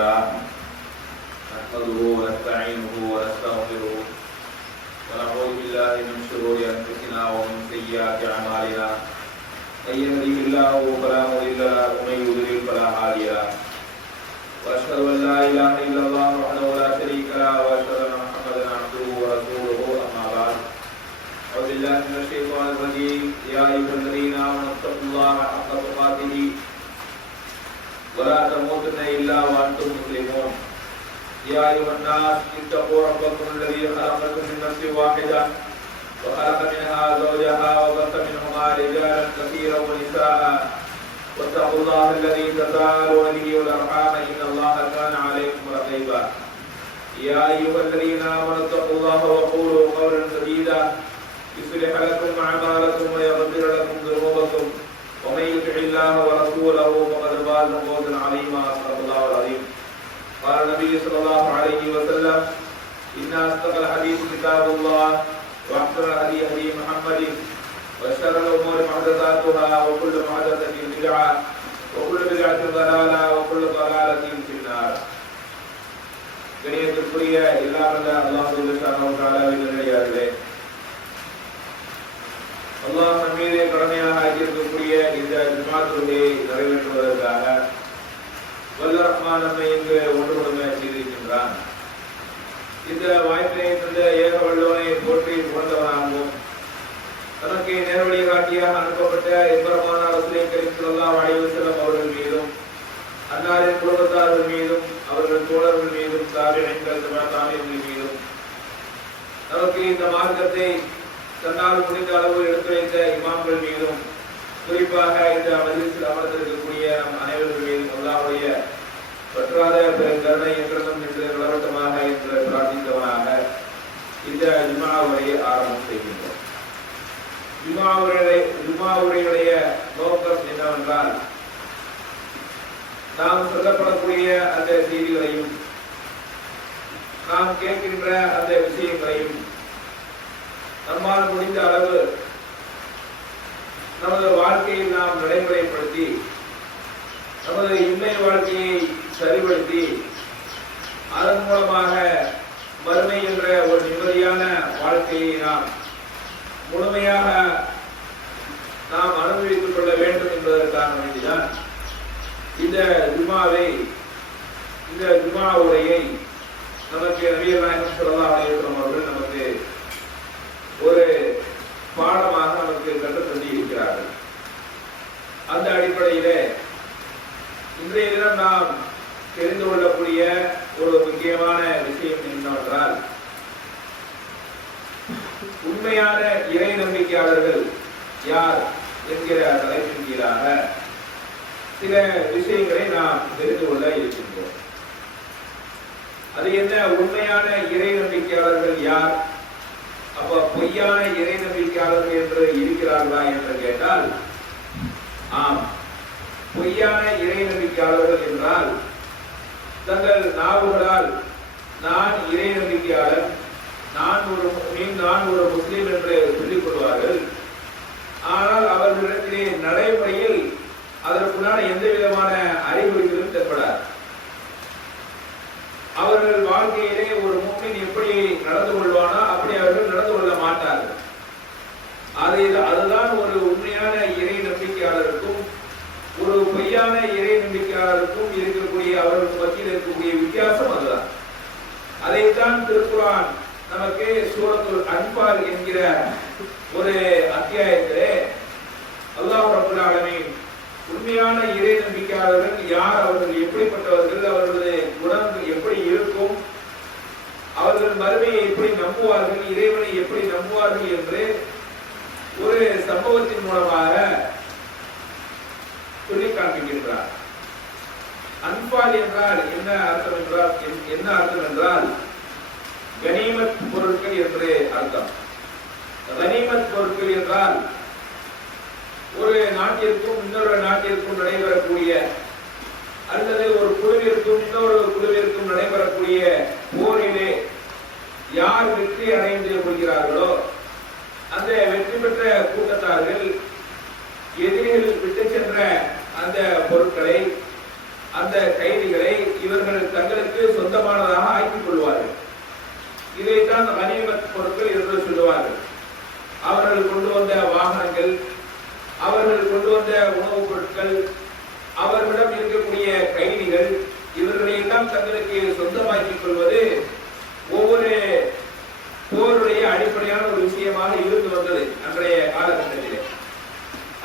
لله نحمده ونستعينه ونستغفره ونعوذ بالله من شرور أنفسنا ومن سيئات أعمالنا من يهده الله فلا مضل له ومن يضلل فلا هادي له وأشهد أن لا إله إلا الله وحده لا شريك له وأشهد أن محمدا عبده ورسوله أما بعد أعوذ بالله من الشيطان الرجيم يا أيها الذين آمنوا اتقوا الله حق تقاته ولا تموتن إلا وأنتم مسلمون يا أيها الناس اتقوا ربكم الذي خلقكم من نفس واحدة وخلق منها زوجها وبث منهما رجالا كثيرا ونساء واتقوا الله الذي تساءلون به والأرحام إن الله كان عليكم رقيبا يا أيها الذين آمنوا اتقوا الله وقولوا قولا سديدا يصلح لكم أعمالكم ويغفر لكم ذنوبكم ومن يطع الله ورسوله فقد فاز فوزا عظيما صدق الله العظيم قال النبي صلى الله عليه وسلم إن أصدق الحديث كتاب الله وأحسن الهدي هدي محمد وشر الأمور محدثاتها وكل محدثة بدعة وكل بدعة ضلالة وكل ضلالة في النار. கணியத்திற்குரிய எல்லாம் வல்ல அல்லாஹ் சுப்ஹானஹு வ தஆலாவின் நல்லடியார்களே, அல்லாஹ் நம் மீது கடமையாக ஆக்கியிருக்கக்கூடிய இந்த ஜும்ஆ தொழுகையை நிறைவேற்றுவதற்காக வல்ல ரஹ்மான் நம்மை இங்கு ஒன்றுபடுமை செய்திருக்கின்றான். இந்த வாய்ப்பை தந்த ஏக வல்லவனை போற்றி புகழ்ந்தவனாகவும் தனக்கு நேர்வழி காட்டியாக அனுப்பப்பட்ட எம்பெருமானார் ரசூலை கரீம் ஸல்லல்லாஹு அலைஹி வஸல்லம் அவர்கள் மீதும் அன்னாரின் குடும்பத்தார்கள் மீதும் அவர்கள் தோழர்கள் மீதும் தாபிஈன்கள் தாபிஈன்கள் மீதும் நமக்கு இந்த மார்க்கத்தை தன்னால் முடிந்த அளவு எடுத்துரைத்த இமாம்கள் மீதும் குறிப்பாக இந்த மஜ்லிஸில் அமர்ந்திருக்கக்கூடிய நம் அனைவர்கள் மீதும் அல்லாஹ்வுடைய பற்றாத கருணை என்றும் என்று நிலவட்டமாக என்று பிரார்த்தித்தவனாக இந்த ஜும்ஆ உரையை ஆரம்பம் செய்கின்றோம். ஜும்ஆ உரையுடைய நோக்கம் என்னவென்றால், நாம் சொல்லப்படக்கூடிய அந்த செய்திகளையும் நாம் கேட்கின்ற அந்த விஷயங்களையும் நம்மால் முடிந்த அளவு நமது வாழ்க்கையில் நாம் நடைமுறைப்படுத்தி நமது இன்றைய வாழ்க்கையை சரிபடுத்தி அதன் மூலமாக மறுமை என்ற ஒரு நிம்மதியான வாழ்க்கையை நாம் முழுமையாக நாம் அனுபவித்துக் கொள்ள வேண்டும் என்பதற்கான வேண்டிதான் இந்த ஜும்ஆ உரையை நமக்கு நபிகள் நாயகம் ஸல்லல்லாஹு அலைஹி வஸல்லம் அவர்கள் நமக்கு ஒரு பாடமாக நமக்கு கற்றுத் தந்திருக்கிறார்கள். அந்த அடிப்படையிலே இன்றைய தினம் நாம் தெரிந்து கொள்ளக்கூடிய ஒரு முக்கியமான விஷயம் என்னவென்றால், உண்மையான இறை நம்பிக்கையாளர்கள் யார் என்கிற தலைப்பின் கீழாக சில விஷயங்களை நாம் தெரிந்து கொள்ள இருக்கின்றோம். அது என்ன? உண்மையான இறை நம்பிக்கையாளர்கள் யார்? அப்ப பொய்யான இறை நம்பிக்கையாளர்கள் என்று இருக்கிறார்களா என்று கேட்டால், ஆம், பொய்யான இறை நம்பிக்கையாளர்கள் என்றால் தங்கள் நாவுகளால் நான் இறை நம்பிக்கையாளர், நான் ஒரு முஸ்லீம் என்று சொல்லிக் கொள்வார்கள். ஆனால் அவர்களிடத்திலே நடைமுறையில் அதற்குள்ளான எந்த விதமான அறிகுறிகளும் தென்படாது. அவர்கள் வாழ்க்கையிலே ஒரு முஃமின் எப்படி நடந்து கொள்வானோ அப்படி அவர்கள் நடந்து கொள்ள மாட்டார்கள். அதுதான் ஒரு உண்மையான இறை நம்பிக்கையாளருக்கும் ஒரு பொய்யான இறை நம்பிக்கையாளருக்கும் இருக்கக்கூடிய அவர்களுக்கு மத்தியில் இருக்கக்கூடிய வித்தியாசம் அதுதான். அதைத்தான் திருக்குர்ஆன் நமக்கு சூரத்துல் அன்பால் என்கிற ஒரு அத்தியாயத்திலே அல்லாஹ் ரப்பல் ஆலமீன் உண்மையான இறை நம்பிக்கையாளர்கள் யார், அவர்கள் எப்படிப்பட்டவர்கள், அவர்களுடைய குணங்கள் எப்படி இருக்கும், அவர்கள் மறுமையை எப்படி நம்புவார்கள், இறைவனை எப்படி நம்புவார்கள் என்று ஒரு சம்பவத்தின் மூலமாக சொல்லி காண்பிக்கின்றார். அன்பால் என்றால் என்ன அர்த்தம் என்றால் கனிமத் பொருட்கள் என்று அர்த்தம். கனிமத் பொருட்கள் என்றால் ஒரு நாட்டிற்கும் இன்னொரு நாட்டிற்கும் நடைபெறக்கூடிய அல்லது ஒரு குழுவிற்கும் இன்னொரு குழுவிற்கும் நடைபெறக்கூடிய போரிலே யார் வெற்றி அடைந்து கொள்கிறார்களோ அந்த வெற்றி பெற்ற கூட்டத்தார்கள் எதிரிகள் விட்டு சென்ற அந்த பொருட்களை, அந்த கைதிகளை இவர்கள் சொந்தமானதாக ஆக்கிக் கொள்வார்கள். இதைத்தான் கனிமத் பொருட்கள் என்று சொல்லுவார்கள். அவர்கள் கொண்டு வந்த வாகனங்கள், அவர்கள் கொண்டு வந்த உணவுப் பொருட்கள், அவர்களிடம் இருக்கக்கூடிய கைதிகள், இவர்களையெல்லாம் தங்களுக்கு சொந்தமாக்கிக் கொள்வது ஒவ்வொரு போருடைய அடிப்படையான ஒரு விஷயமாக இருந்து வந்தது அன்றைய காலகட்டத்திலே.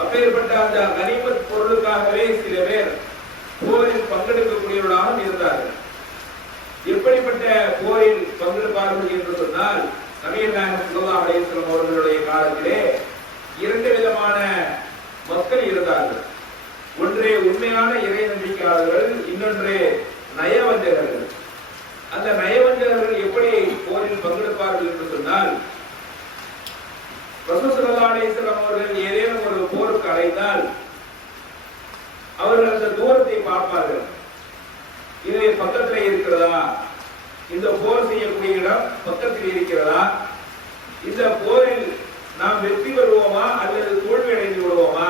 அப்பேற்பட்ட அந்த கனிமத் பொருளுக்காகவே சில பேர் போரில் பங்கெடுக்கக்கூடியவர்களாக இருந்தார்கள். எப்படிப்பட்ட போரில் பங்கெடுப்பார்கள் என்று சொன்னால், நபிகள் நாயகம் ஸல்லல்லாஹு அலைஹி வஸல்லம் அவர்களுடைய காலத்திலே இரண்டு விதமான மக்கள் இருந்தார்கள். ஒன்று உண்மையான இறை நம்பிக்கையாளர்கள், இன்னொன்று நயவஞ்சகர்கள். அந்த நயவஞ்சகர்கள் எப்படி போரில் பங்கெடுப்பார்கள் என்று சொன்னால், ரசூல் ஸல்லல்லாஹு அலைஹி வஸல்லம் அவர்கள் ஏதேனும் ஒரு போருக்கு அழைத்தால் அவர்கள் அந்த தூரத்தை பார்ப்பார்கள். இது பக்கத்தில் இருக்கிறதா, இந்த போர் செய்யக்கூடிய இடம் பக்கத்தில் இருக்கிறதா, இந்த போரில் நாம் வெற்றி பெறுவோமா அல்லது தோல்வி அடைந்து விடுவோமா,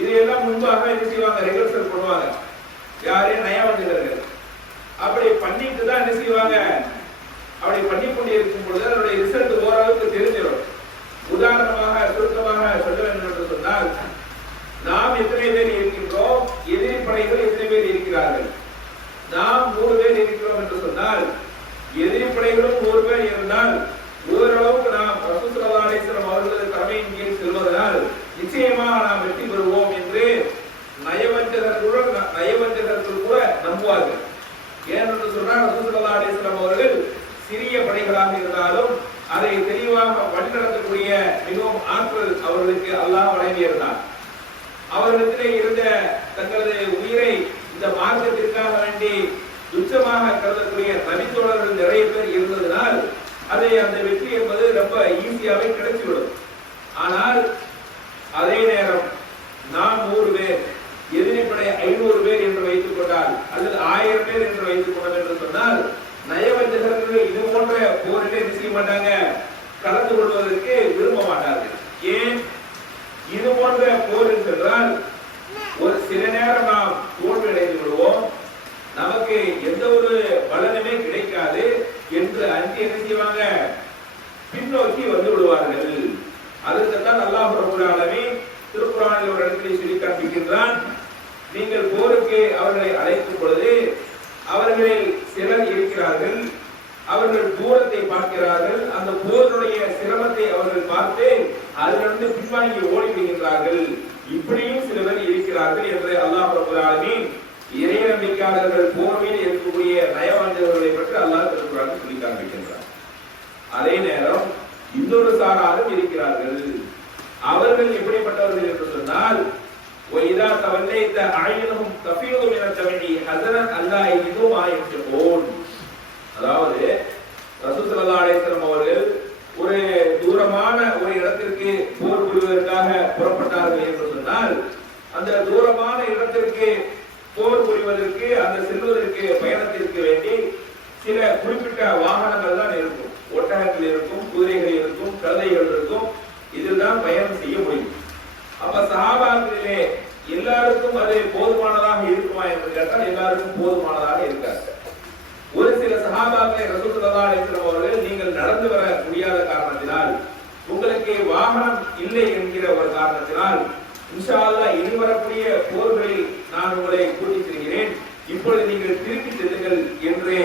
இதையெல்லாம் முன்பாக என்ன செய்வாங்க, ரிஹர்சல் பண்ணுவாங்க. யாரே நயவஞ்சகர்கள் அப்படி பண்ணிட்டு தான் என்ன செய்வாங்க, அப்படி பண்ணி கொண்டு இருக்கும் பொழுது அதனுடைய ரிசல்ட் ஓரளவுக்கு தெரிஞ்சிடும். உதாரணமாக சுருக்கமாக சொல்ல வேண்டும் என்று சொன்னால், நாம் எத்தனை பேர் இருக்கின்றோம், எதிரி படைகள் எத்தனை பேர் இருக்கிறார்கள். நாம் 100 பேர் இருக்கிறோம் என்று சொன்னால், எதிரி படைகளும் 100 பேர் இருந்தால் ஓரளவுக்கு நாம் ரசூல் ஸல்லல்லாஹு அலைஹி வஸல்லம் அவர்களது தலைமையின் கீழ் செல்வதனால் நிச்சயமாக நாம் வெற்றி பெறுவோம் என்று நயவஞ்சகர்கள் கூட நம்புவார்கள். ஏனென்று சொன்னால், ரசூல் ஸல்லல்லாஹு அலைஹி வஸல்லம் அவர்கள் சிறிய படைகளாக இருந்தாலும் அதை தெளிவாக வழிநடத்தக்கூடிய மிகவும் ஆற்றல் அவர்களுக்கு அல்லாஹ் வழங்கியிருந்தார். அவர்களிடத்திலே இருந்த தங்களது உயிரை இந்த மார்க்கத்திற்காக வேண்டி துச்சமாக கருதக்கூடிய நபித்தோழர்கள் நிறைய பேர் இருந்ததனால் அதை அந்த வெற்றி என்பது ரொம்ப ஈஸியாவே கிடைத்துவிடும். ஆனால் அதே நேரம் நாம் 100 பேர், எதிரிப்படை 500 பேர் என்று வைத்துக் கொண்டால் அல்லது 1000 பேர் என்று வைத்துக் கொண்டோம் என்று சொன்னால், நயவஞ்சகர்கள் இது போன்ற போரிலே செய்ய மாட்டாங்க, கலந்து கொள்வதற்கு விரும்ப மாட்டார்கள். ஏன்? இது போன்ற போர் என்றால் ஒரு சில நேரம் நாம் தோல்வி அடைந்து விடுவோம், நமக்கு எந்த ஒரு பலனுமே கிடைக்காது என்று அஞ்சு என்ன செய்வாங்க, பின்னோக்கி வந்து விடுவார்கள். அதற்குத்தான் அல்லாஹ் ரப்பல் ஆலமீன் திருக்குர்ஆனில் ஒரு இடத்திலே சொல்லி காண்பிக்கின்றான், நீங்கள் போருக்கு அவர்களை அழைக்கும் பொழுது அவர்களில் சிலர் இருக்கிறார்கள், அவர்கள் தூரத்தை பார்க்கிறார்கள், அந்த போருடைய சிரமத்தை அவர்கள் பார்த்து அதிலிருந்து பின்வாங்கி ஓடி விடுகின்றார்கள். இப்படியும் சில பேர் இருக்கிறார்கள் என்று அல்லாஹ் ரப்பல் ஆலமீன் இறை நம்பிக்கையாளர்கள் போர்வையில் இருக்கக்கூடிய நயவஞ்சகர்களை பற்றி அல்லாஹ் திருக்குர்ஆனில் சொல்லி காண்பிக்கின்றார். அதே நேரம் இன்னொரு சாராரும் இருக்கிறார்கள். அவர்கள் எப்படிப்பட்டவர்கள் என்று சொன்னால், وَإِذَا تَوَلَّيْتَ أَعْيُنُهُمْ تَفِيضُ مِنَ الدَّمْعِ حَزَنًا أَلَّا يَجِدُوا مَا يُنْفِقُونَ. அதாவது ரசூல் ஸல்லல்லாஹு அலைஹி வஸல்லம் அவர்கள் ஒரு தூரமான ஒரு இடத்திற்கு போர் புரிவதற்காக புறப்பட்டார்கள் என்று சொன்னால், அந்த தூரமான இடத்திற்கு போர் புரிவதற்கு, அந்த செல்வதற்கு பயணத்திற்கு வேண்டி சில குறிப்பிட்ட வாகனங்கள் தான் இருக்கும். ஒட்டகங்கள் இருக்கும், குதிரைகள் இருக்கும், கழுதைகள் இருக்கும். இதுதான் பயணம் செய்ய முடியும். அப்ப சஹாபாக்களிலே எல்லாருக்கும் அது போதுமானதாக இருக்குமா என்று கேட்டால் எல்லாருக்கும் போதுமானதாக இருக்காது. ஒரு சில சஹாபாக்களை ரசூல் ஸல்லல்லாஹு அலைஹி வஸல்லம் அவர்கள் நீங்கள் நடந்து வர முடியாத காரணத்தினால், உங்களுக்கு வாகனம் இல்லை என்கிற ஒரு காரணத்தினால், இன்ஷா அல்லாஹ் இனி வரக்கூடிய போர்களில் நான் உங்களை கூட்டி செல்கிறேன், இப்பொழுது நீங்கள் திருப்பி செல்லுங்கள் என்று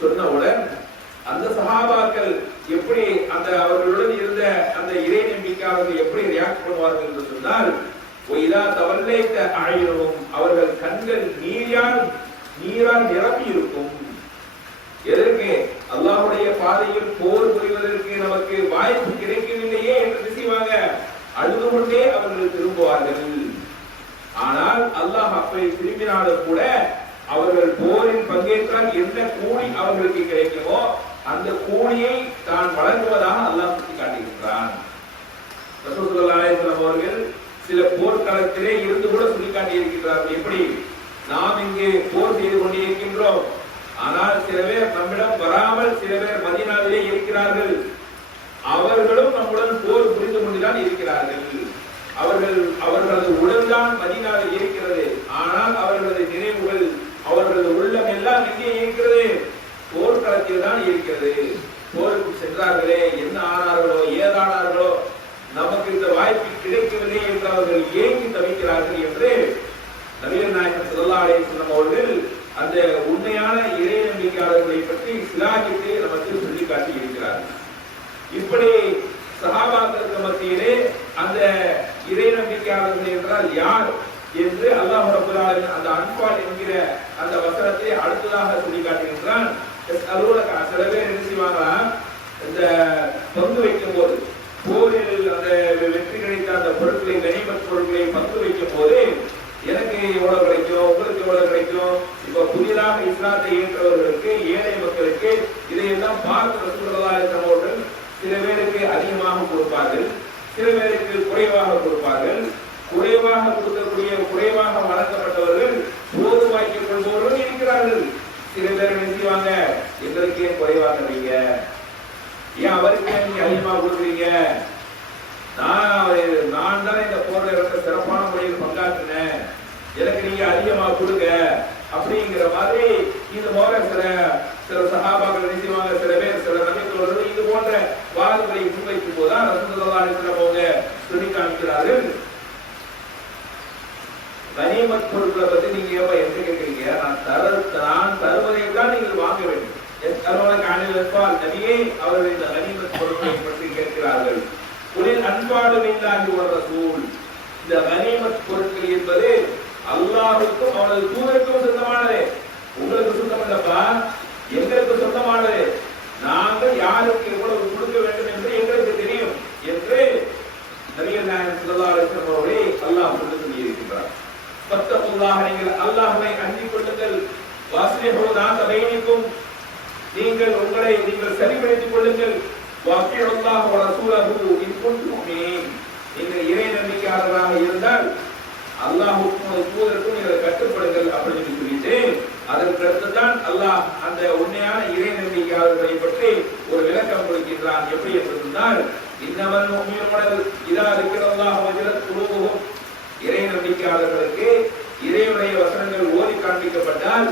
சொன்னவுடன் அந்த சஹாபாக்கள் எப்படி அந்த அவர்களுடன் இருந்த அந்த இறை நம்பிக்கையாளர்கள் எப்படி ரியாக்ட் பண்ணுவார்கள் என்று சொன்னால், ஒய்தா தவல்லைத்த அழையினவும் அவர்கள் கண்கள் நீரால் நிரம்பி இருக்கும். எதற்கு? அல்லாஹ்வுடைய பாதையில் போர் புரிவதற்கு நமக்கு வாய்ப்பு கிடைக்கவில்லையே என்று செய்வாங்க, அழுது கொண்டே அவர்கள் திரும்புவார்கள். ஆனால் அல்லாஹ் அப்படி திரும்பினாலும் கூட அவர்கள் போரில் பங்கேற்றால் என்ன கூலி அவர்களுக்கு கிடைக்குமோ அந்த கூலியை தான் வழங்குவதாக அல்லாஹ் சுட்டி காட்டுகின்றான். ரசூல் ஸல்லல்லாஹு அலைஹி வஸல்லம் அவர்கள் சில போர்க்களத்திலே இருந்து கூட சொல்லி காட்டி இருக்கின்றார்கள். எப்படி? நாம் இங்கே போர் செய்து கொண்டிருக்கின்றோம், ஆனால் சில பேர் நம்மிடம் வராமல் சில பேர் மதீனாவிலே இருக்கிறார்கள், அவர்களும் நம்முடன் போர் புரிந்து கொண்டுதான் இருக்கிறார்கள். அவர்களது உடல்தான் மதீனாவில் இருக்கிறது, ஆனால் அவர்களது நினைவுகள், அவர்களது உள்ளம் எல்லாம் எங்கே இருக்கிறது? இருக்கிறது. போருக்கு சென்றார்களே, என்ன ஆனார்களோ ஏதானார்களோ, நமக்கு இந்த வாய்ப்பு கிடைக்கவில்லை என்று அவர்கள் ஏங்கி தவிக்கிறார்கள் என்று நபிகள் நாயகம் ஸல்லல்லாஹு அலைஹி வஸல்லம் அவர்கள் அந்த உண்மையான இறை நம்பிக்கையாளர்களை பற்றி சிலாகித்து நமக்கு சொல்லி காட்டி இருக்கிறார்கள். இப்படி சஹாபாக்களுக்கு மத்தியிலே அந்த இறை நம்பிக்கையாளர்கள் என்றால் யார் என்று அல்லாஹ் ரப்பல் ஆலமீன் அந்த அன்பால் என்கிற அந்த வசனத்தை அடுத்ததாக சொல்லி காட்டுகின்றான். சில பேர் என்ன செய்வாங்க, இந்த பங்கு வைக்கும் போது, போரில் அந்த வெற்றி கிடைத்த அந்த பொருட்களை, கனிமத் பொருட்களை பங்கு வைக்கும் போது எனக்கு எவ்வளவு கிடைக்கும், உங்களுக்கு எவ்வளவு கிடைக்கும், இப்ப புதிதாக இஸ்லாத்தை ஏற்றவர்களுக்கு, ஏழை மக்களுக்கு இதையெல்லாம் பார்த்து ரசூலுல்லாஹி ஸல்லல்லாஹு அலைஹி வஸல்லம் சில பேருக்கு அதிகமாக கொடுப்பார்கள், சில பேருக்கு குறைவாக கொடுப்பார்கள். குறைவாக கொடுக்கக்கூடிய, குறைவாக வழங்கப்பட்டவர்கள் போது வாங்கிக் கொள்பவர்கள் இருக்கிறார்கள். சில பேர் நினைச்சுவாங்க, எங்களுக்கே குறைவாக தரீங்க, ஏன் அவருக்கு நீங்க அதிகமாக கொடுக்குறீங்க, நான் தானே இந்த போர்ல சிறப்பான முறையில் பங்காற்றினேன், எனக்கு நீங்க அதிகமாக கொடுங்க அப்படிங்கிற மாதிரி இந்த போல சில சஹாபாக்கள் நினைச்சுவாங்க. சில பேர், சில நபித்தோழர்கள் இது போன்ற வாதங்களை முன்வைக்கும் போதுதான் ரசூலுல்லாஹி ஸல்லல்லாஹு அலைஹி வஸல்லம் அவங்க சொல்லி காமிக்கிறார்கள். கனிமத் பொருட்களை பத்தி நீங்க என்ன கேட்கிறீங்க, நான் தருவதை தான் நீங்கள் வாங்க வேண்டும். நபியே அவர்கள் இந்த கனிமத் பொருட்களை பற்றி கேட்கிறார்கள். அன்பாடு ரசூல், இந்த கனிமத் பொருட்கள் என்பது அல்லாஹ்வுக்கும் அவனது தூதருக்கும் சொந்தமானது. உங்களுக்கு சொந்தம் இல்லப்பா, எங்களுக்கு சொந்தமானது. நாங்கள் யாருக்கு எவ்வளவு கொடுக்க வேண்டும் என்று எங்களுக்கு தெரியும் என்று நபிகள் நாயகம் ஸல்லல்லாஹு அலைஹி வஸல்லம் அவர்களை அல்லாஹ் சொல்லி இருக்கின்றார். பத்தகுல்லாஹ், நீங்கள் அல்லாஹ்வை அஞ்சிக் கொள்ளுங்கள். வாஸ்லிஹு தாத பைனிக்கும், நீங்கள் உங்களை நீங்கள் சரிபடுத்திக் கொள்ளுங்கள். வாஸ்லிஹுல்லாஹ் வ ரசூலஹு இன் குன்தும் முஃமினீன், நீங்கள் இறை நம்பிக்கையாளராக இருந்தால் அல்லாஹ்வுக்கும் தூதருக்கும் நீங்கள் கட்டுப்படுங்கள் அப்படின்னு சொல்லிட்டு அதற்கு அடுத்துதான் அல்லாஹ் அந்த உண்மையான இறை நம்பிக்கையாளர்களை பற்றி ஒரு விளக்கம் கொடுக்கின்றான். எப்படி என்று சொன்னால், இன்னமல் முஃமினூன இதா ذிக்ரல்லாஹு வஜலத் குலூபுஹும், இறை நம்பிக்கையாளர்களுக்கு இறைவனுடைய வசனங்கள் ஓதி காண்பிக்கப்பட்டால்,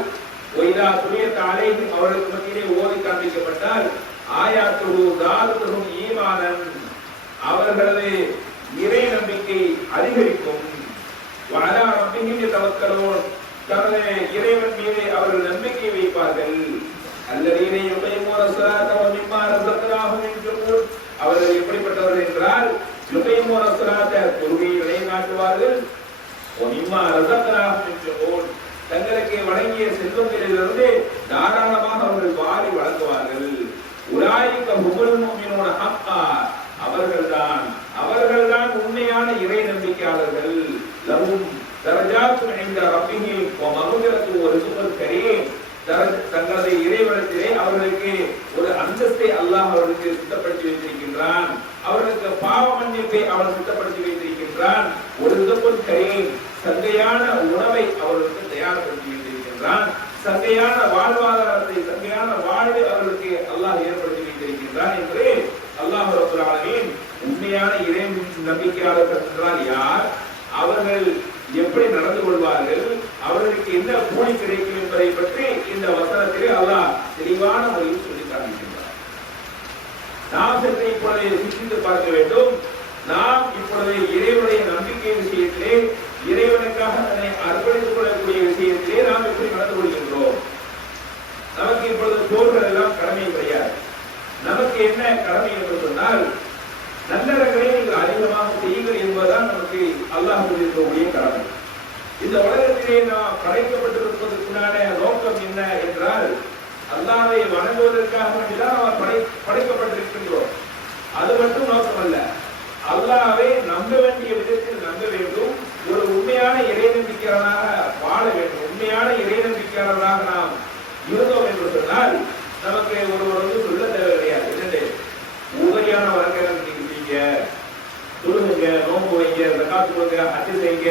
ஒய்தா துலியத் அலைஹிம், அவர்களுக்கு மத்தியிலே ஓதி காண்பிக்கப்பட்டால், ஆயாத்துஹு ஸாதுஹும் ஈமானன், அவர்களது இறை நம்பிக்கை அதிகரிக்கும். வஅலா ரப்பிஹிம் யதவக்கலூன், தனது இறைவன் மீது அவர்கள் நம்பிக்கை வைப்பார்கள். அல்லதீன யுகீமூன ஸலாத வ மிம்மா ரஸக்னாஹும் யுன்ஃபிகூன், அவர்கள் எப்படிப்பட்டவர்கள் என்றால், யுகீமூன ஸலாத, தொழுகையை நிலைநாட்டுவார்கள். வ மிம்மா ரஸக்னாஹும் யுன்ஃபிகூன், தங்களுக்கு வழங்கிய செல்வங்களிலிருந்து தாராளமாக அவர்கள் வாரி வழங்குவார்கள். உலாயிக ஹுமுல் முஃமினூன ஹக்கா, அவர்கள்தான் உண்மையான இறை நம்பிக்கையாளர்கள். லஹும் தரஜாத்துன் இன்த ரப்பிஹிம் வ மக்ஃபிரத்து வ ரிஸ்குன் கரீம், தங்களது இறைவனிடத்திலே அவர்களுக்கு ஒரு அந்தஸ்தை அல்லாஹ் அவர்களுக்கு சித்தப்படுத்தி வைத்திருக்கின்றான். அவர்களுக்கு பாவ மன்னிப்பை அவன் சித்தப்படுத்தி வைத்திருக்கின்றான். ஒரு ரிஸ்குன் கரீம், சங்கையான உணவை அவர்களுக்கு தயார்படுத்தி வைத்திருக்கின்றான். சங்கையான வாழ்வாதாரத்தை, சங்கையான வாழ்வை அவர்களுக்கு அல்லாஹ் ஏற்படுத்தி வைத்திருக்கின்றான் என்று அல்லாஹ் ரப்பல் ஆலமீன் உண்மையான இறை நம்பிக்கையாளர்கள் என்றால் யார், அவர்கள் எப்படி நடந்து கொள்வார்கள், அவர்களுக்கு என்ன கூலி கிடைக்கும் என்பதை பற்றி இந்த வசனத்திலே அல்லாஹ் தெளிவான முறையில் சொல்லி காண்பிக்கின்றார். நாம் சற்று இப்பொழுது சிந்தித்து பார்க்க வேண்டும். நாம் இப்பொழுது இறைவனுடைய நம்பிக்கை விஷயத்திலே, இறைவனுக்காக தன்னை அர்ப்பணித்துக் கொள்ளக்கூடிய விஷயத்திலே நாம் எப்படி நடந்து கொள்கின்றோம். நமக்கு இப்பொழுது போர்கள் எல்லாம் கடமை கிடையாது. நமக்கு என்ன கடமை என்று சொன்னால், நல்லறங்களை நீங்கள் அதிகமாக செய்யுங்கள் என்பதுதான் நமக்கு அல்லாஹ் இருக்கக்கூடிய கடமை. இந்த உலகத்திலே நாம் படைக்கப்பட்டிருப்பதற்குண்டான நோக்கம் என்ன என்றால், அல்லாஹ்வை வணங்குவதற்காக வேண்டிதான் நாம் படைக்கப்பட்டிருக்கின்றோம். அது மட்டும் நோக்கம் அல்ல, அல்லாஹ்வை நம்ப வேண்டிய விதத்தில் நம்ப வேண்டும். ஒரு உண்மையான இறை நம்பிக்கையாளராக வாழ வேண்டும். உண்மையான இறை நம்பிக்கையாளராக நாம் இருந்தோம் என்று சொன்னால் நமக்கு ஒருவர் சொல்ல தேவை கிடையாது. என்னது உபரியான வழக்கங்கள் நீங்க தொழுகுங்க, நோம்பு வைங்க, ஜகாத் கொடுங்க, ஹஜ் செய்யுங்க,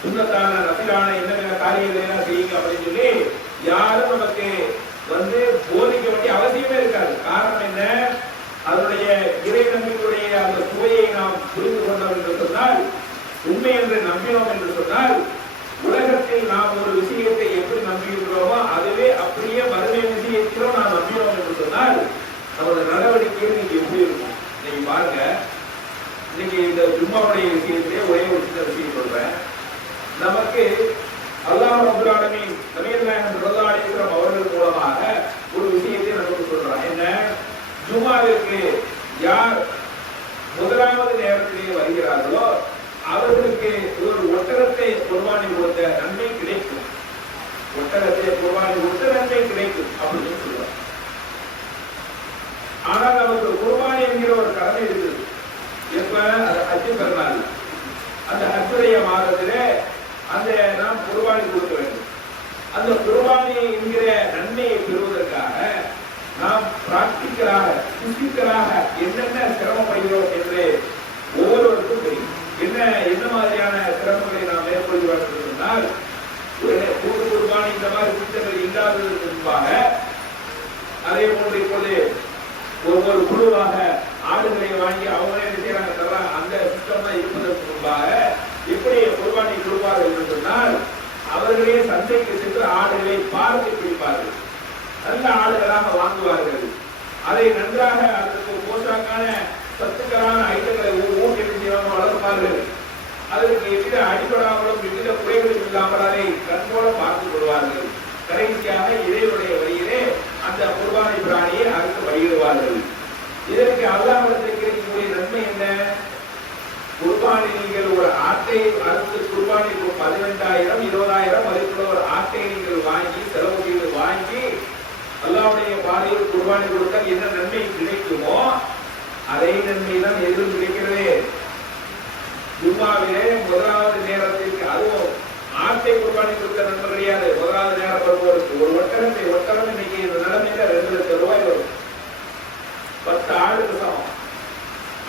சுன்னத்தான நபிலான என்னென்ன காரியங்களை எல்லாம் செய்யுங்க அப்படின்னு சொல்லி யாரும் நமக்கு போதிக்க வேண்டிய அவசியமே இருக்காது. காரணம் என்ன, அதனுடைய இறை நம்பிக்கையுடைய அந்த சுவையை நாம் புரிந்து கொண்டோம் என்று சொன்னால், உண்மை என்று நம்பினோம் என்று சொன்னால், உலகத்தில் நாம் ஒரு விஷயத்தை எப்படி நம்புகின்றோமோ அதுவே அப்படியே மறுமை விஷயத்திலும் நாம் நம்பினோம் என்று சொன்னால் நமது நடவடிக்கைகள் இன்னைக்கு எப்படி இருக்கும்? இன்னைக்கு பாருங்க, இன்னைக்கு இந்த ஜும்மாவுடைய விஷயத்திலே ஒரே ஒரு சின்ன விஷயம் சொல்றேன். நமக்கு அல்லாஹ் ரப்பல் ஆலமீன் நபிகள் நாயகம் ஸல்லல்லாஹு அலைஹி வஸல்லம் அவர்கள் மூலமாக ஒரு விஷயத்தை நமக்கு சொல்றாங்க. என்ன? ஜும்மாவிற்கு யார் முதலாவது நேரத்திலே வருகிறார்களோ அவர்களுக்கு ஒரு ஒட்டகத்தை குர்பானி கொடுத்த நன்மை கிடைக்கும். ஒட்டகத்தை குர்பானி கொடுத்த நன்மை கிடைக்கும் அப்படின்னு சொல்றாங்க. ஆனால் நமக்கு குர்பானி என்கிற ஒரு கடமை இருக்குது. எப்ப? ஹஜ் பெருநாள். அந்த ஹஜ்ஜுடைய மாதத்திலே அந்த நாம் குர்பானி கொடுக்க வேண்டும். அந்த குர்பானி என்கிற நன்மையை பெறுவதற்காக நாம் பிராக்டிக்கலாக பிசிக்கலாக என்னென்ன சிரமப்படுகிறோம் என்று ஒவ்வொருவருக்கும் தெரியும். என்ன மாதிரியான சிரமங்களை நாம் மேற்கொள்கிறோம் என்று சொன்னால், கூட்டு குர்பானி இந்த மாதிரி திட்டங்கள் இல்லாததற்கு முன்பாக, அதே போன்று இப்போது ஒவ்வொரு குழுவாக ஆடுகளை வாங்கி அவங்களே செய்யறாங்க தர்றாங்க, அந்த சிஸ்டம் இருப்பதற்கு முன்பாக எப்படி குர்பானி கொடுப்பார்கள் என்று சொன்னால், அவர்களே சந்தைக்கு சென்று ஆடுகளை பார்த்து பிடிப்பார்கள். நல்ல ஆடுகளாக வாங்குவார்கள். அதை நன்றாக அதற்கு போஷாக்கான சத்துக்களான ஐட்டங்களை ஊட்டி வளர்ப்பார்கள். அதற்கு எவ்வித அடிப்படாமலும் எவ்வித குறைகளும் இல்லாமல் அதை கண்போல பார்த்துக் கொள்வார்கள். கடைசியாக இறைவனுடைய வழியிலே அந்த குர்பானி பிராணியை அறுத்து வழியிடுவார்கள். இதற்கு அல்லாஹ்விடத்தில் கிடைக்கக்கூடிய நன்மை என்ன? குர்பானி நீங்கள் ஒரு ஆட்டை அறுத்து குர்பானி 12,000 20,000 மதிப்புள்ள ஒரு ஆட்டை நீங்கள் வாங்கி செலவு செய்து வாங்கி அல்லாஹ்வுடைய பாதையில் குர்பானி கொடுத்தால் என்ன நன்மை கிடைக்குமோ அதே நன்மை தான் எதிரும் கிடைக்கிறது. ஜும்மாவிலே முதலாவது நேரத்திற்கு, அதுவும் ஆட்டை குர்பானி கொடுத்த நன்மை கிடையாது. முதலாவது நேரம் வருவோருக்கு ஒரு ஒட்டகம் இன்னைக்கு இந்த நிலைமையில 2 லட்சம் ரூபாய் வரும். 10 ஆடுக்கு சமம்.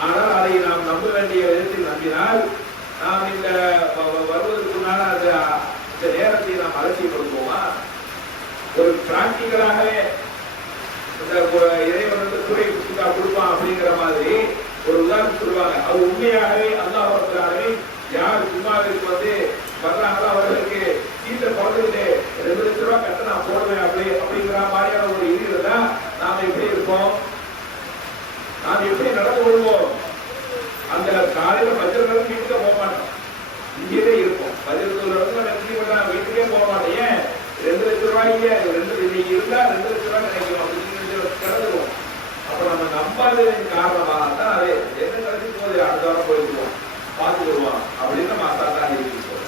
ஆனால் அதை நாம் நம்ப வேண்டிய விதத்தில் நம்பினால் நாம் இந்த வருவதற்குண்டான இந்த நேரத்தை நாம் அலட்சியப்படுத்துவோமா? ஒரு பிராக்டிக்கலாகவே இறைவன் வந்து துறை கொடுப்பான் அப்படிங்கிற மாதிரி ஒரு உதாரணம் சொல்லுவாங்க. அது உண்மையாகவே அல்லாஹ் ரப்பல் ஆலமீன் யார் ஜும்மாவிற்கு வந்து வர்றாங்களோ அவர்களுக்கு சீட்டை குறைஞ்சிட்டு 2 லட்சம் ரூபாய் கட்ட நான் போடுவேன் அப்படிங்கிற மாதிரியான ஒரு இது இருந்தா நாம எப்படி இருப்போம்? நாம் எப்படி நடந்து கொள்வோம்? அந்த காலையில பஜ்ரத்துல வீட்டுக்கு போக மாட்டோம், இங்கேயே இருப்போம். பஜ்ரத்துல வீட்டுக்கே போக மாட்டேன். ஏன்? 2 லட்சம் ரூபாய்க்கு இன்னைக்கு இருந்தா 2 லட்சம் ரூபாய் கிடைக்கும் அப்படின்னு கிடந்துருவோம். அப்ப நம்ம நம்பாததின் காரணமாக தான் அது என்ன கிடைச்சி போது அடுத்த வாரம் போயிருவோம், பார்த்து வருவோம் அப்படின்னு நம்ம அசாதான் இருக்கிறோம்.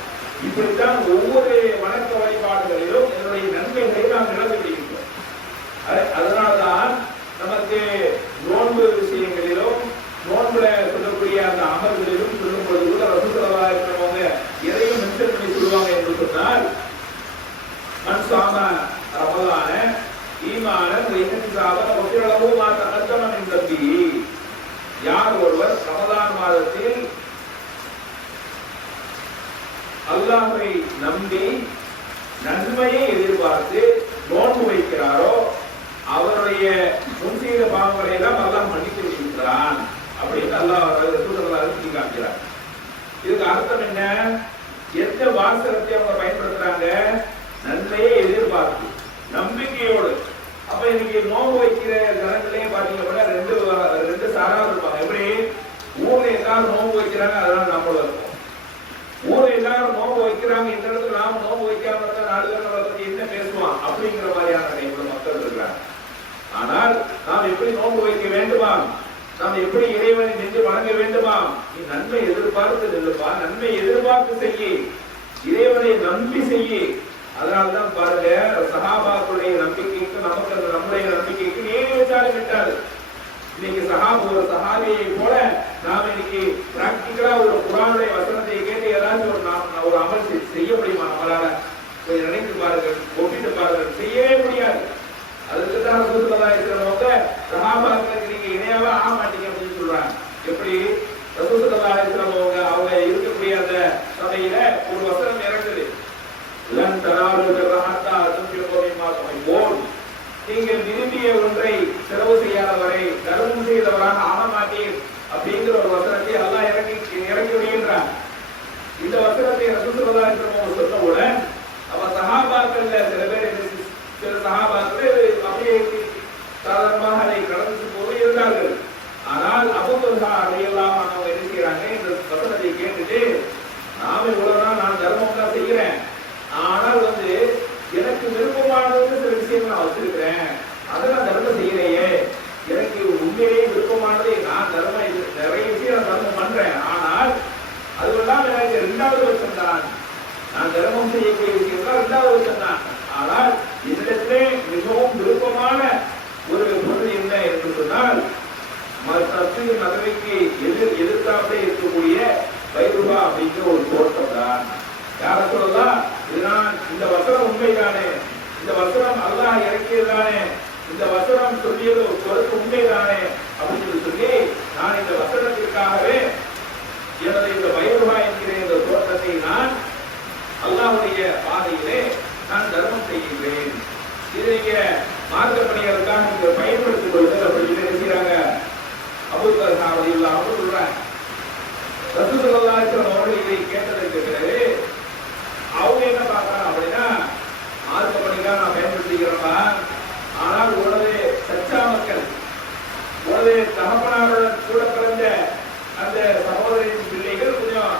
இப்படித்தான் ஒவ்வொரு வணக்க வழிபாடுகளிலும் என்னுடைய நன்மைகளை நாம் இழந்துவிடுகின்றோம். அதனால்தான் நமக்கு நோன்பு விஷயங்களிலும் நோன்புல சொல்லக்கூடிய அந்த அமர்வுகளிலும் சொல்லும் பொழுது கூட ரசூலுல்லாஹி இருக்கிறவங்க எதையும் மென்ஷன் பண்ணி சொல்லுவாங்க என்று சொன்னால், மன்சாம ரமலான ஈமானன் வைஹ்திசாபன் வஃபிரலஹு மா தகத்தம மின் தம்பிஹி. யார் ஒருவர் ரமலான் மாதத்தில் அல்லாஹ்வை நம்பி நன்மையை எதிர்பார்த்து நோன்பு வைக்கிறாரோ அவருடைய முன்செய்த பாவங்களை எல்லாம் அல்லாஹ் மன்னித்து விடுகிறான் அப்படின்னு அல்லாஹ் ரசூலுல்லாஹி சொல்லி காட்டுகிறார். இதுக்கு அர்த்தம் என்ன? எந்த வாசகத்தை அவங்க பயன்படுத்துறாங்க? நன்மையை எதிர்பார்த்து நம்பிக்கையோடு. அப்ப இன்னைக்கு நோன்பு வைக்கிற ஜனங்களே பாத்தீங்கன்னா ரெண்டு சாராக இருப்பாங்க. எப்படி? ஊர்ல எல்லாரும் நோன்பு வைக்கிறாங்க, அதனால நம்மள இருக்கும். ஊர்ல எல்லாரும் நோன்பு வைக்கிறாங்க, இந்த இடத்துல நாம நோன்பு வைக்காம இருந்தா நாலு நம்மளை பத்தி என்ன பேசுவான் அப்படிங்கிற மாதிரியான டைப்ல மக்கள் இருக்கிறாங்க. ஆனால் நாம் எப்படி நோன்பு வைக்க வேண்டுமா? நாம் எப்படி இறைவனை நின்று வணங்க வேண்டுமா? நீ நன்மை எதிர்பார்த்து நில்லுப்பா, நன்மை எதிர்பார்த்து செய்ய, இறைவனை நம்பி செய்ய. அதனால்தான் பாருங்க, சஹாபாக்களுடைய நம்பிக்கைக்கு நமக்கு நம்முடைய நம்பிக்கைக்கு நேரி வச்சாலும் விட்டாரு. இன்னைக்கு ஒரு சஹாபியை போல நாம் இன்னைக்கு பிராக்டிக்கலா ஒரு குர்ஆனுடைய வசனத்தை கேட்டு ஏதாச்சும் ஒரு அமல் செய்ய முடியுமா? நம்மளால கொஞ்சம் நினைத்து பாருங்கள், ஒப்பிட்டு பாருங்கள். செய்யவே முடியாது. அதுக்கு தான் ரசூலுல்லாஹி இருக்கிறவங்க சஹாபாக்களுக்கு நீங்க இணையாவே ஆக மாட்டீங்க அப்படின்னு சொல்றாங்க. எப்படி? ரசூலுல்லாஹி இருக்கிறவங்க அவங்க இருக்கக்கூடிய அந்த சபையில ஒரு வசனம் இறங்குது, லன் தனாலு பிர்ர ஹத்தா துன்ஃபிகு மிம்மா துஹிப்பூன். நீங்கள் விரும்பிய ஒன்றை செலவு செய்யாத வரை தர்மம் செய்தவராக ஆக மாட்டீர் அப்படிங்கிற ஒரு வசனத்தை அல்லாஹ் இறக்கி விடுகின்றார். இந்த வசனத்தை ரசூலுல்லாஹி இருக்கிறவங்க சொன்னவுடன் அவ சஹாபாக்கள்ல சில பேர் சஹாபாக்கள் அப்படியே சாதாரணமாக அதை கடந்து இருந்தார்கள். ஆனால் அபூ தல்ஹா ரலியல்லாஹு அன்ஹு என்ன செய்யறாங்க, இந்த வசனத்தை கேட்டுட்டு நாம இவ்வளவுதான் நான் தர்மம் தான் செய்கிறேன், ஆனால் எனக்கு விருப்பமானது சில விஷயம் நான் வச்சிருக்கிறேன், அதை நான் தர்மம் செய்யலையே, எனக்கு உண்மையிலேயே விருப்பமானது நான் தர்மம் நிறைய விஷயம் நான் தர்மம் பண்றேன், ஆனால் அதுவெல்லாம் எனக்கு 2வது வருஷம் தான் நான் தர்மம் செய்யக்கூடிய விஷயம் தான் 2வது வருஷம் தான். ஆனால் இதனிடத்திலே மிகவும் விருப்பமான ஒரு பொருள் என்ன என்று சொன்னால் மஸ்ஜித் நபவிக்கு எதிர்த்தாப்பே இருக்கக்கூடிய பைருஹா அப்படிங்கிற ஒரு தோட்டம் தான். யார சொல்லலாம், இதுதான் இந்த வசனம் உண்மைதானே, இந்த வசனம் அல்லாஹ் இறக்கியதானே, இந்த வசனம் சொல்லியது சொல்றது உண்மைதானே அப்படின்னு சொல்லி நான் இந்த வசனத்திற்காகவே எனது இந்த பைருஹா என்கிற இந்த தோட்டத்தை நான் அல்லாஹ்வுடைய பாதையிலே நான் தர்மம் செய்கின்றேன். இதை நீங்க மார்க்க பணிகளுக்காக நீங்க பயன்படுத்திக் கொள்ளுங்கள் அப்படின்னு நினைக்கிறாங்க. அபூ தல்ஹா ரலியல்லாஹு அன்ஹு சொல்றாங்க. ரசூல் ஸல்லல்லாஹு அலைஹி வஸல்லம் அவர்கள் இதை கேட்டதற்கு பிறகு அவங்க என்ன பார்க்கறாங்க அப்படின்னா, மார்க்க பணிக்காக நான் பயன்படுத்திக்கிறேன்பா, ஆனால் உடனே சச்சா மக்கள், உடனே தகப்பனாருடன் கூட பிறந்த அந்த சகோதரின் பிள்ளைகள் கொஞ்சம்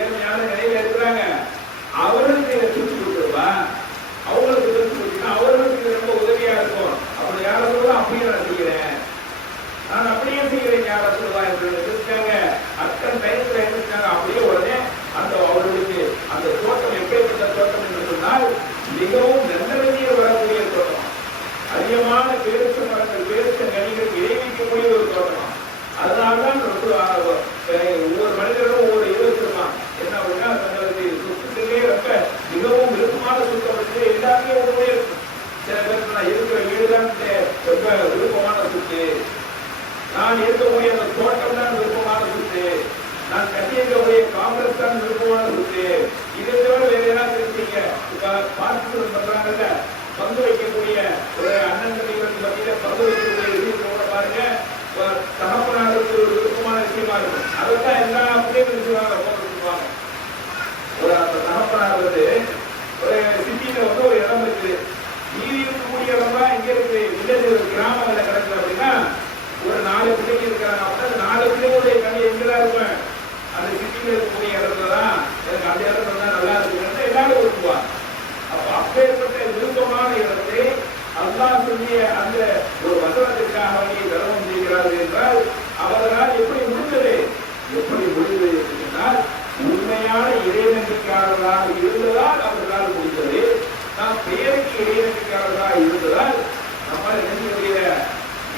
ஏழ்மையான நிலையில இருக்கிறாங்க, அவர்களுக்கு இதை பிரிச்சு கொடுத்துருப்பா, அவங்களுக்கு பிரிச்சு கொடுத்தீங்கன்னா அவர்களுக்கு ரொம்ப உதவியா இருக்கும். அப்படி யாரும் சொல்லுவா, அப்படியே நான் செய்கிறேன், நான் அப்படியே செய்கிறேன் யாரும் சொல்லுவா என்று இருக்காங்க. அத்தனை டைம்ல இருக்காங்க. அப்படியே உடனே அந்த அவர்களுக்கு அந்த தோட்டம் எப்படிப்பட்ட தோட்டம் என்று சொன்னால் மிகவும் நன்மையை வரக்கூடிய தோட்டம், அதிகமான பேரிச்ச மரங்கள் பேரிச்ச கனிகள் விளைவிக்கக்கூடிய ஒரு தோட்டம். அதனால்தான் ஒவ்வொரு மனிதரும் ஒவ்வொரு இது வச்சிருப்பான். என்ன அப்படின்னா தங்களுக்கு சொத்துக்களே ரொம்ப மிகவும் விருப்பமான சொத்து எல்லாருமே ஒவ்வொரு இருக்கும். சில பேருக்கு நான் இருக்கிற வீடுதான் ரொம்ப விருப்பமான சொத்து, நான் இருக்கக்கூடிய அந்த தோட்டம் தான் விருப்பமான சொத்து, நான் கட்டியிருக்கக்கூடிய காங்கிரஸ் தான் விருப்பமான சொத்து. இதை தவிர வேற ஏதாவது இருக்கீங்க பார்த்து பண்றாங்கல்ல, பங்கு வைக்கக்கூடிய ஒரு அண்ணன் தம்பிகளுக்கு மத்தியில பங்கு வைக்கக்கூடிய விஷயத்தோட பாருங்க, தகப்பனாருக்கு ஒரு விருப்பமான விஷயமா இருக்கும். அதைத்தான் எல்லா அப்படியே சொல்லுவாங்க. ஒரு அந்த தகப்பனார் ஒரு சிட்டியில ஒரு இடம் இருக்கு, மீறி இருக்கக்கூடிய இடம் தான் இங்க இருக்கு, வில்லேஜ் ஒரு கிராமங்கள கிடக்குது அப்படின்னா ஒரு 4 பிள்ளைங்க இருக்கிறாங்க அப்படின்னா 4 பிள்ளைங்களுடைய கதை எங்கதான் இருப்பேன், அந்த சிட்டியில இருக்கக்கூடிய இடத்துல தான் எனக்கு அந்த இடத்துல தான் நல்லா இருக்குன்னு எல்லாரும் விரும்புவாங்க. அப்ப அப்பேற்பட்ட விருப்பமான இடத்தை அல்லாஹ் சொல்லிய அந்த ஒரு வசனத்திற்காக அவனை தர்மம் செய்கிறார்கள் என்றால் அவர்களால் எப்படி முடிந்தது, எப்படி முடிந்தது என்றால் உண்மையான இறைநம்பிக்கையாளர்களாக இருந்ததால் அவர்களால் முடிந்தது. நாம் பெயருக்கு இறைநம்பிக்கையாளர்களாக இருந்ததால் நம்மால் என்ன செய்ய முடியல,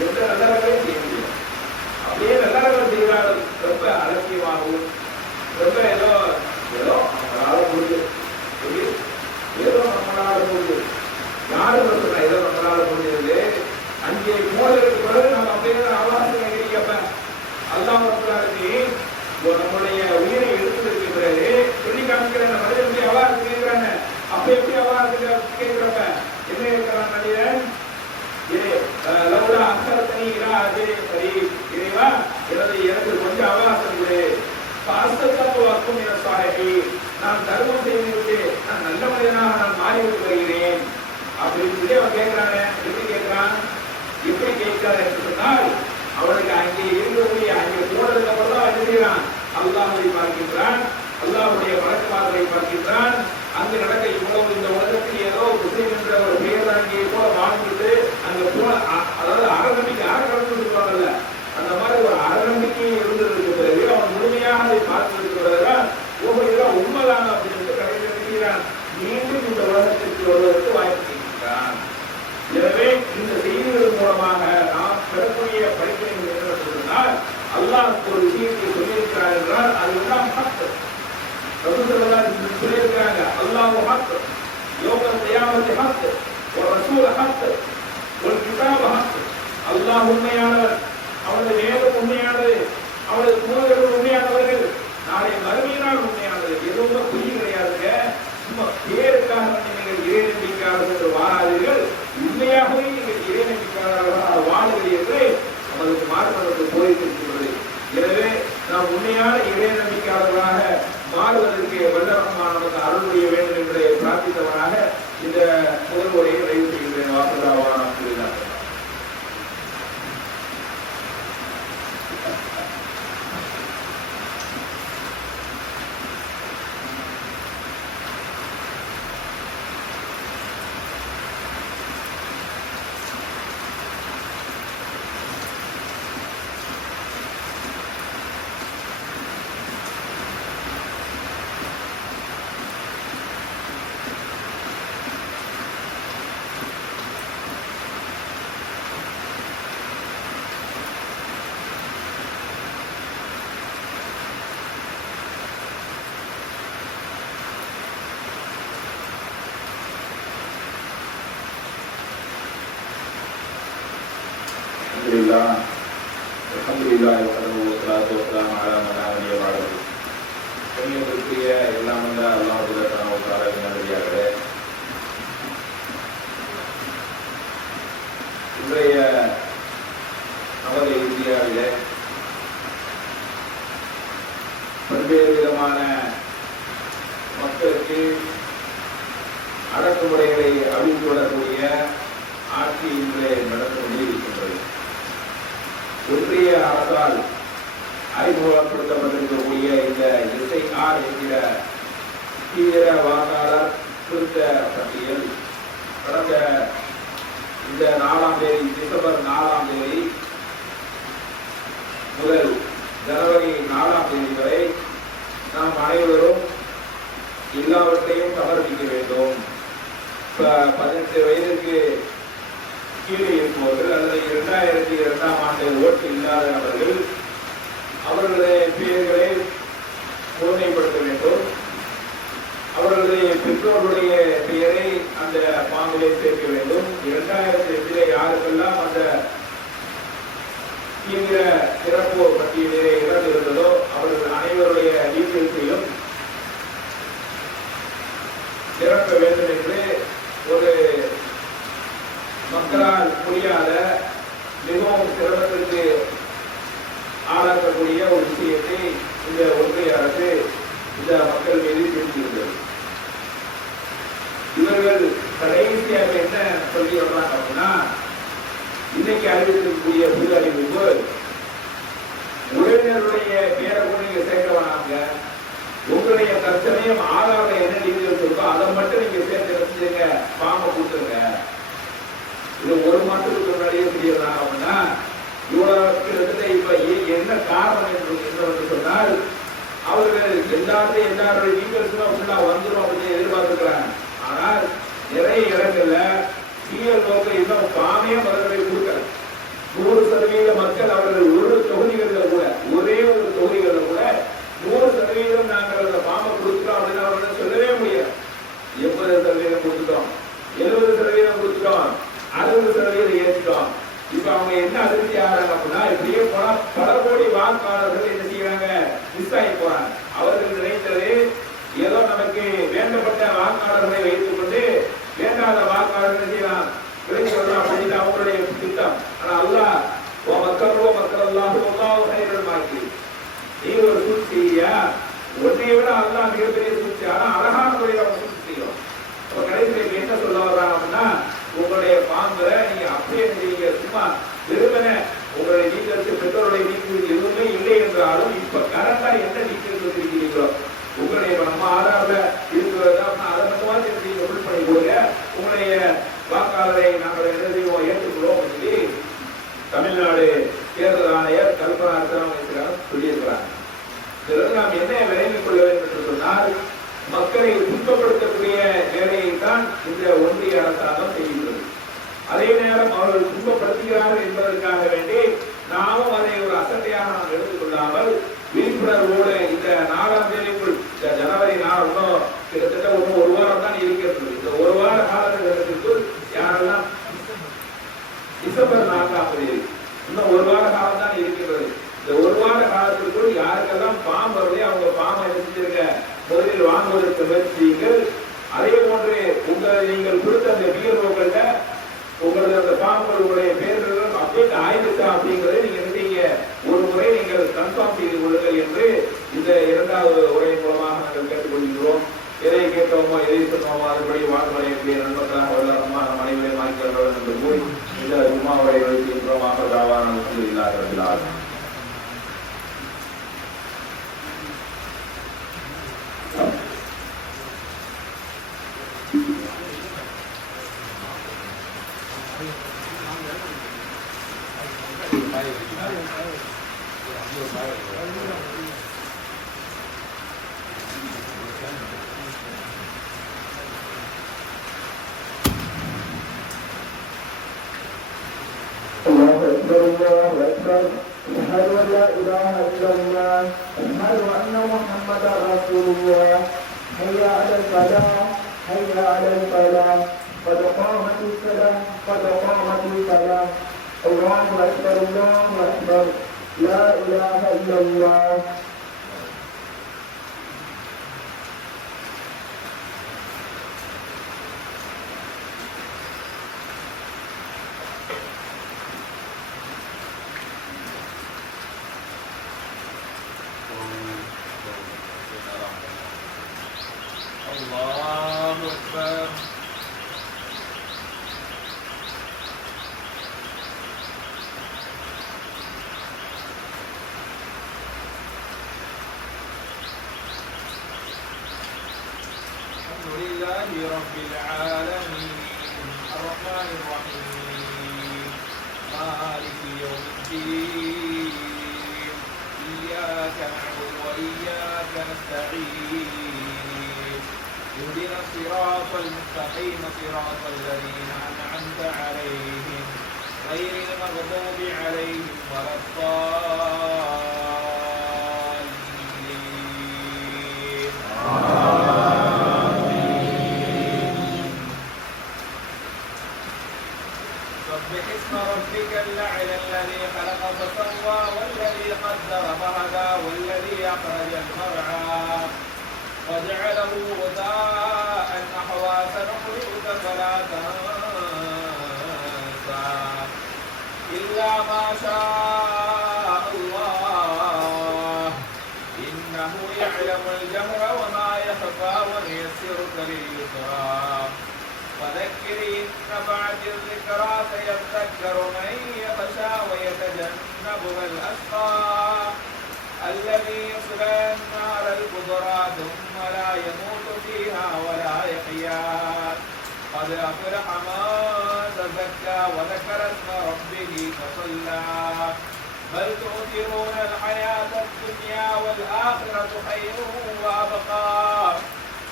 எந்த நல்லவர்களையும் செய்ய முடியும். அப்படியே நல்லவர்கள் செய்தாலும் ரொம்ப அலட்சியமாகவும் ரொம்ப ஏதோ நம்மளால முடியும், ஏதோ நம்மளால முடியும், யாரும் சொல்றா ஏதோ நம்மளால முடிஞ்சது. அங்கே போனதற்கு பிறகு நம்ம அப்படியே அவகாசம் கேட்பேன். அல்லாஹ் நம்முடைய உயிரை எடுத்ததற்கு பிறகு சொல்லி காமிக்கிற மனிதனுடைய அவகாசம் கேட்கிறாங்க. அப்ப எப்படி அவகாசம் கேட்கிறப்ப என்ன இருக்கிறான் மனிதன், எனக்கு கொஞ்சம் அவகாசம் கொடு, வாக்கும் நான் தர்மம் செய்துவிட்டு நான் நல்ல மனிதனாக நான் மாறிவிட்டு வருகிறேன் அப்படின்னு சொல்லி அவன் கேட்கிறானே. எப்படி கேட்கிறான், எப்படி கேட்கிறான் என்று சொன்னால் அவனுக்கு அங்கே இருக்கக்கூடிய அங்கே போனதுக்கு அப்புறம் தான் என்ன செய்யறான், அல்லாஹ்வை பார்க்கின்றான், அல்லாஹ்வுடைய வழக்கமாதலை பார்க்கின்றான். அங்கு நடக்க இவ்வளவு இந்த உலகத்தில் ஏதோ முஸ்லிம் என்ற ஒரு பெயர் அங்கே போல வாழ்ந்துட்டு அங்க போல, அதாவது அறநம்பிக்கை அறக்கடந்து சொல்லுவாங்கல்ல, அந்த மாதிரி ஒரு அறநம்பிக்கை இருந்ததற்கு பிறகு அவன் முழுமையாக அதை பார்த்துட்டு வருகிறான். இதெல்லாம் உண்மைதான அப்படின்னு கடைசி செய்கிறான். மீண்டும் இந்த உலகத்திற்கு வருவதற்கு வாய்ப்பு செய்கின்றான். எனவே இந்த செய்திகள் மூலமாக நாம் பெறக்கூடிய படிப்பினை என்ன சொன்னால், அல்லாஹ் ஒரு விஷயத்தை சொல்லியிருக்கிறார் என்றால் அது எல்லாம் சொல்லியிருக்கிறாங்க. அல்லாஹ் ஹக், யௌமல் கியாமத்தி ஹக், ஒரு ரசூல் ஹக், ஒரு கிதாப் ஹக். அல்லாஹ் உண்மையானவர், அவனது வேதம் உண்மையானது, அவனது தூதர்கள் உண்மையானவர்கள், நாளை மறுமையினால் உண்மையானது. எதுவுமே பொய் கிடையாதுங்க. சும்மா பேருக்காக நீங்கள் இறைநம்பிக்கையாளர்கள் வாழாதீர்கள், உண்மையாகவே நீங்கள் இறைநம்பிக்கையாளர்களாக வாழுங்கள் என்று நமக்கு மார்க்கத்துக்கு போயிருக்கின்றது. எனவே நாம் உண்மையான இறைநம்பிக்கையாளர்களாக மாறுவதற்கு வல்லரகமான நமக்கு அருள் புரிய வேண்டும் என்று பிரார்த்தித்தவனாக இந்த முதல் உரையை நிறைவு செய்கின்றேன். வாசலாவான அல்ஹம்துலில்லாஹ் வஸ்ஸலாத்து வஸ்ஸலாமு அலா மன் லா நபிய்ய பஅதஹு. கண்ணியத்திற்குரிய எல்லாம் வல்ல அல்லாஹ் சுப்ஹானஹு வ தஆலாவின் நல்லடியார்களே, இன்றைய நமது இந்தியாவிலே பல்வேறு விதமான மக்களுக்கு அடக்குமுறைகளை அழித்து வரக்கூடிய ஆட்சி இன்று நடந்து கொண்டிருக்கின்றது. ஒன்றிய அரசால் அறிமுகப்படுத்தப்பட்டிருக்கக்கூடிய இந்த SIR என்கிற தீவிர வாக்காளர் திருத்த பட்டியல் கடந்த இந்த 4ஆம் தேதி, டிசம்பர் 4ஆம் தேதி முதல் ஜனவரி 4ஆம் தேதி வரை நாம் அனைவரும் எல்லாவற்றையும் சமர்ப்பிக்க வேண்டும். 18 வயதிற்கு கீழே இருப்பவர்கள் அல்லது 2002ஆம் ஆண்டு ஓட்டு இல்லாத நபர்கள் அவர்களுடைய பெயர்களை முழுமைப்படுத்த வேண்டும். அவர்களுடைய பெற்றோர்களுடைய பெயரை அந்த பாங்கிலே சேர்க்க வேண்டும். 2008 யாருக்கெல்லாம் அந்த தீவிர சிறப்பு பட்டியலிலே இடம் இருந்ததோ அவர்கள் அனைவருடைய டீட்டெயில்ஸையும் நிரப்ப வேண்டும் என்று ஒரு மக்களால் முடியாத மிகவும் சிரமத்திற்கு ஆளாக்கக்கூடிய ஒரு விஷயத்தை இந்த ஒன்றிய அரசு இந்த மக்கள் மீது செலுத்தியிருந்தது. இவர்கள் கடைசியாக என்ன சொல்லி வர்றாங்க அப்படின்னா, இன்னைக்கு அறிவித்திருக்கக்கூடிய புது அறிவிப்பு, உறவினருடைய பேரை கூட நீங்க சேர்க்க வேணாங்க, உங்களுடைய தற்சமயம் ஆதார என்ன டீட்டெயில்ஸ் இருக்கோ அதை மட்டும் நீங்க சேர்த்து வச்சுங்க, ஃபார்மை கொடுத்துருங்க. இது ஒரு மாதத்துக்கு முன்னாடியே சொல்லிடுறாங்க அப்படின்னா, இவ்வளவு கிட்டத்தட்ட இப்ப என்ன காரணம் என்று சொன்னால், அவர்கள் எல்லாருடைய டீட்டெயில்ஸும் ஃபுல்லா வந்துடும் அப்படின்னு எதிர்பார்த்துக்கிறாங்க. ஆனால் நிறைய இடங்கள்ல பிஎல்ஓக்கு இன்னும் ஃபார்மே மறுபடியும் கொடுக்கல. 100% மக்கள் அவர்கள் ஒரு தொகுதிகளில் கூட, ஒரே ஒரு தொகுதிகளில் கூட 100% நாங்கள் அந்த ஃபார்மை கொடுத்துட்டோம் அப்படின்னு அவர்கள் சொல்லவே முடியாது. 80% கொடுத்துட்டோம், 70% கொடுத்துட்டோம், 60% ஏற்றிட்டோம். இப்ப அவங்க என்ன அதிர்ச்சி ஆகிறாங்க அப்படின்னா, இப்படியே பல கோடி வாக்காளர்கள் என்ன செய்யறாங்க, மிஸ் ஆகி போறாங்க. அவர்கள் நினைத்தது ஏதோ நமக்கு வேண்டப்பட்ட வாக்காளர்களை வைத்துக் கொண்டு வேண்டாத வாக்காளர்கள் செய்யலாம் விலகி கொள்ளலாம் அப்படின்னு அவங்களுடைய திட்டம். ஆனா அல்லாஹ் மக்கள் அல்லாஹ் நீ ஒரு சூழ்ச்சியா, ஒன்றை விட அல்லாஹ் மிகப்பெரிய சூழ்ச்சி. ஆனா அழகான முறையில் அவங்க சூழ்ச்சி செய்யும். அப்ப கடைசியில் என்ன சொல்ல வர்றாங்க அப்படின்னா, உங்களுடைய பாம்பை நீங்க அப்படியே செய்யுங்க, சும்மா வெறுமனே உங்களுடைய டீட்டெயில்ஸ் பெற்றோருடைய டீட்டெயில்ஸ் எதுவுமே இல்லை என்றாலும் இப்ப கரெக்டா என்ன டீட்டெயில்ஸ் வச்சிருக்கிறீங்களோ உங்களுடைய நம்ம ஆதாரத்துல இருக்கிறதா அதை மட்டும் நீங்க ஃபுல் பண்ணி கொடுங்க, உங்களுடைய வாக்காளரை நாங்கள் என்ன செய்வோம் ஏற்றுக்கொள்வோம் சொல்லி தமிழ்நாடு தேர்தல் ஆணையர் கல்பனா சொல்லியிருக்கிறாங்க. இதற்கு நாம் என்ன விளங்கிக் கொள்ள வேண்டும் என்று சொன்னால், மக்களை துன்பப்படுத்தக்கூடிய வேலையை தான் இந்த ஒன்றிய அரசாங்கம் செய்கிறது. அதே நேரம் அவர்கள் துன்பப்படுத்துகிறார்கள் என்பதற்காக வேண்டி நாமும் அதை ஒரு அசட்டையாக நாம் எடுத்துக்கொள்ளாமல் விழிப்புணர்வோடு இந்த 4ஆம் தேதிக்குள், ஜனவரி 4 கிட்டத்தட்ட ஒரு வாரம் தான் இருக்கிறது. இந்த ஒரு வார காலகட்டத்திற்குள் யாரெல்லாம் டிசம்பர் 4ஆம் தேதி இன்னும் ஒரு வார காலம் தான் இருக்கிறது. இந்த ஒரு வார காலத்திற்குள் யாருக்கெல்லாம் பாம்பு வருதே அவங்க பாம்பை எடுத்துருக்க முதலில் வாங்குவதற்கு முயற்சியுங்கள். அதே போன்று நீங்கள் கொடுத்த அந்த பிஎல்ஓக்கள்கிட்ட உங்களது அந்த பாம்புகளுடைய பேர்கள் அப்டேட் ஆயிடுச்சா அப்படிங்கிறத நீங்க நினைத்தீங்க ஒரு முறை நீங்கள் கன்ஃபார்ம் செய்து கொள்ளுங்கள் என்று இந்த 2வது உரை மூலமாக நாங்கள் கேட்டுக்கொள்கிறோம். எதை கேட்டோமோ எதை சொன்னோமோ அதுபடி வாக்குமுறையை நண்பர்களாக வல்லரமா நம் அனைவரையும் வாங்கிக்கிறோம் என்று கூறி இந்த உமாவுடைய வைத்தியமாக தாவான இல்லாத الله أكبر أشهد أن لا إله إلا الله أشهد أن محمدا رسول الله حي على الفلاح حي على الفلاح قد قامت الصلاة قد قامت الصلاة الله أكبر الله أكبر لا إله إلا الله. الله أكبر. الحمد لله رب العالمين الرحمن الرحيم مالك يوم الدين إياك نعبد وإياك نستعين اهدنا الصراط المستقيم صراط الذين أنعمت عليهم غير المغضوب عليهم ولا الضالين. سبح اسم ربك الأعلى الذي خلق فسوى والذي قدر فهدى والذي أخرج المرعى وجعله غثاء أحوى سنقرئك فلا تنسى إلا ما شاء الله إنه يعلم الجهر وما يخفى ونيسرك لليسرى فذكر إن نفعت الذكرى سيذكر من يخشى ويتجنبها الأشقى الذي يصلى النار الكبرى ثم لا يموت فيها ولا يحيا قد أفلح من تزكى وذكر اسم ربه فصلى بل تؤثرون الحياة الدنيا والآخرة خير وأبقى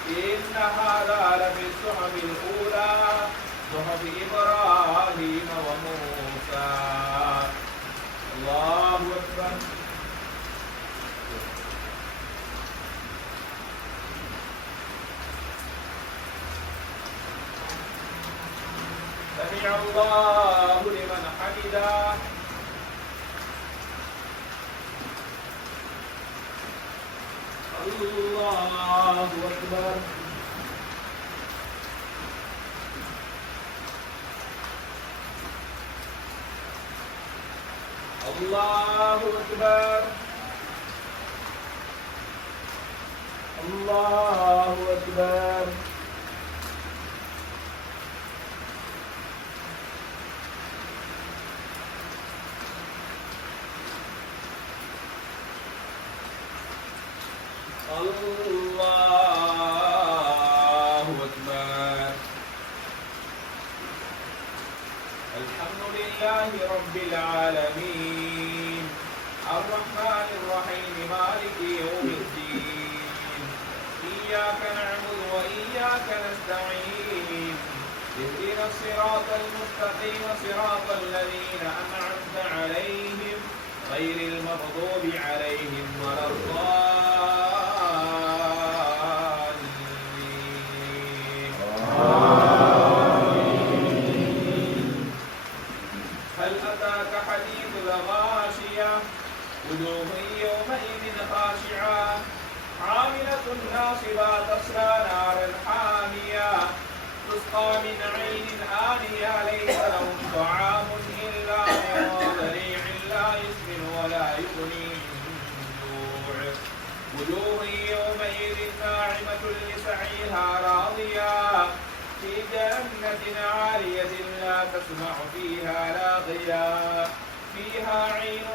إن هذا لفي الصحف الأولى صحف إبراهيم وموسى. الله أكبر. سمع الله لمن حمده. الله أكبر. الله أكبر. الله أكبر. الله أكبر. الحمد لله رب العالمين الرحمن الرحيم مالك يوم الدين إياك نعبد وإياك نستعين اهدنا الصراط المستقيم صراط الذين أنعمت عليهم غير المغضوب عليهم ولا الضالين. هل أتاك حديث الغاشية وجوه يومئذ خاشعة عاملة ناصبة تصلى نارا حامية تسقى من عين آنية ليس لهم طعام إلا من ضريع لا يسمن ولا يغني من جوع وجوه يومئذ ناعمة لسعيها راضية في جنة عالية لا تسمع فيها لاغية فيها عين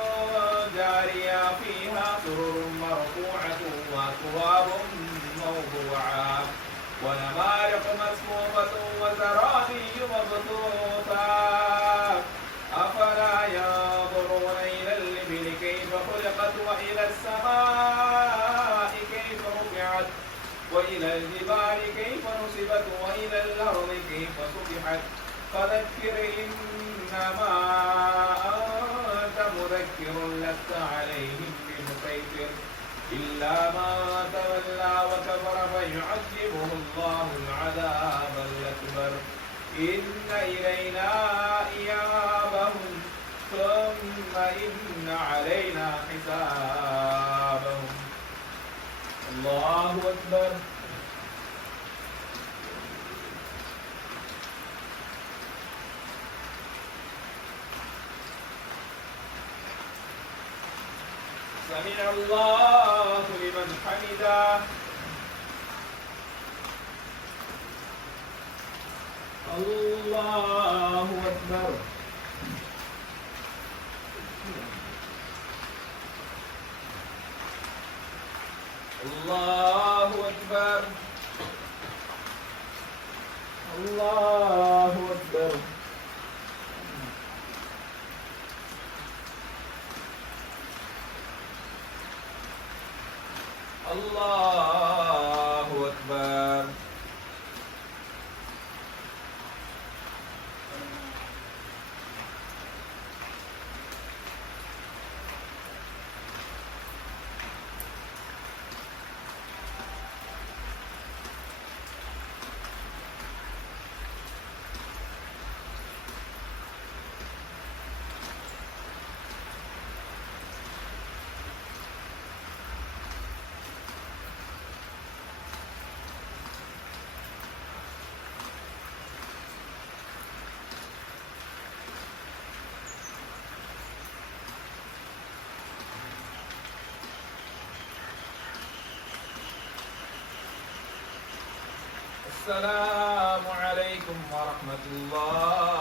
جارية فيها سرر مرفوعة وأكواب موضوعة ونمارق مصفوفة وزرابي مبثوثة أفلا ينظرون إلى الإبل كيف خلقت وإلى السماء كيف رفعت وإلى الجبال كيف نصبت وإلى الأرض كيف سطحت فذكر إنما أنت مذكر لست عليهم بمسيطر إلا من تولى وكفر فيعذبه الله العذاب الأكبر إن إلينا إيابهم ثم إن علينا حسابهم. الله أكبر. سمع الله لمن حمده. الله أكبر. الله أكبر. الله أكبر. الله أكبر. السلام عليكم ورحمة الله